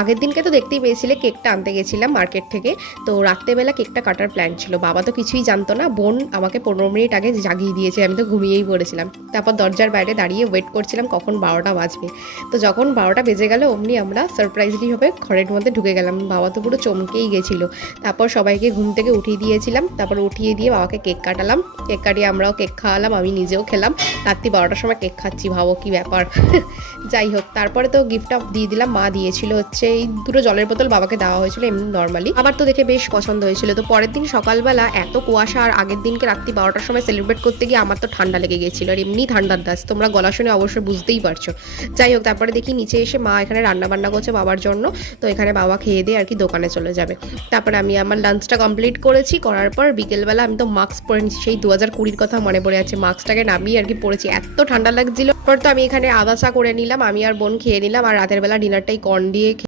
আগের দিনকে তো দেখতেই পেয়েছিলে কেকটা আনতে গেছিলাম মার্কেট থেকে। তো রাত্রেবেলা কেকটা কাটার প্ল্যান ছিল, বাবা তো কিছুই জানতো না, বোন আমাকে 15 মিনিট আগে জাগিয়ে দিয়েছে, আমি তো ঘুমিয়েই পড়েছিলাম। তারপর দরজার বাইরে দাঁড়িয়ে ওয়েট করছিলাম কখন 12টা বাজবে। তো যখন 12টা বেজে গেল অমনি আমরা সারপ্রাইজলি ভাবে ঘরের মধ্যে ঢুকে গেলাম, বাবা তো পুরো চমকেই গেছিলো। তারপর সবাইকে ঘুম থেকে উঠিয়ে দিয়েছিলাম, তারপর উঠিয়ে দিয়ে বাবাকে কেক কাটালাম, কেক কাটিয়ে আমরাও কেক খাওয়ালাম, আমি নিজেও খেলাম। রাত্রি 12টার সময় কেক খাচ্ছি, ভাবো কি ব্যাপার। যাই হোক, তারপরে তো গিফটটা দিয়ে দিলাম, মা দিয়েছিল হচ্ছে এই দুটো জলের বোতল, বাবাকে দেওয়া হয়েছিল এমনি নর্মালি, আবার তো দেখে বেশ পছন্দ হয়েছিল। তো পরের দিন সকালবেলা এত কুয়াশা, আর আগের দিনকে রাত্রি 12টার সময় সেলিব্রেট করতে গিয়ে আমার তো ঠান্ডা লেগে গেছিলো, আর এমনি ঠান্ডার দাস, তোমরা গলা শুনে অবশ্যই বুঝতেই পারছো। যাই হোক, তারপরে দেখি নিচে এসে মা এখানে রান্না বান্না করছে বাবার জন্য। তো এখানে বাবা খেয়ে দিয়ে আর কি দোকানে চলে যাবে। তারপরে আমি আমার লাঞ্চটা কমপ্লিট করেছি, করার পর বিকেলবেলা আমি তো মাস্ক পরে নিচ্ছি, সেই 2020 কথা মনে পড়ে যাচ্ছে, মাস্কটাকে নামিয়ে আর কি পরেছি, এত ঠান্ডা লাগছিল। পর তো আমি এখানে আদা চা করে নিলাম, আমি আর বোন খেয়ে নিলাম, আর রাতের বেলা ডিনারটাই কর্ন দিয়ে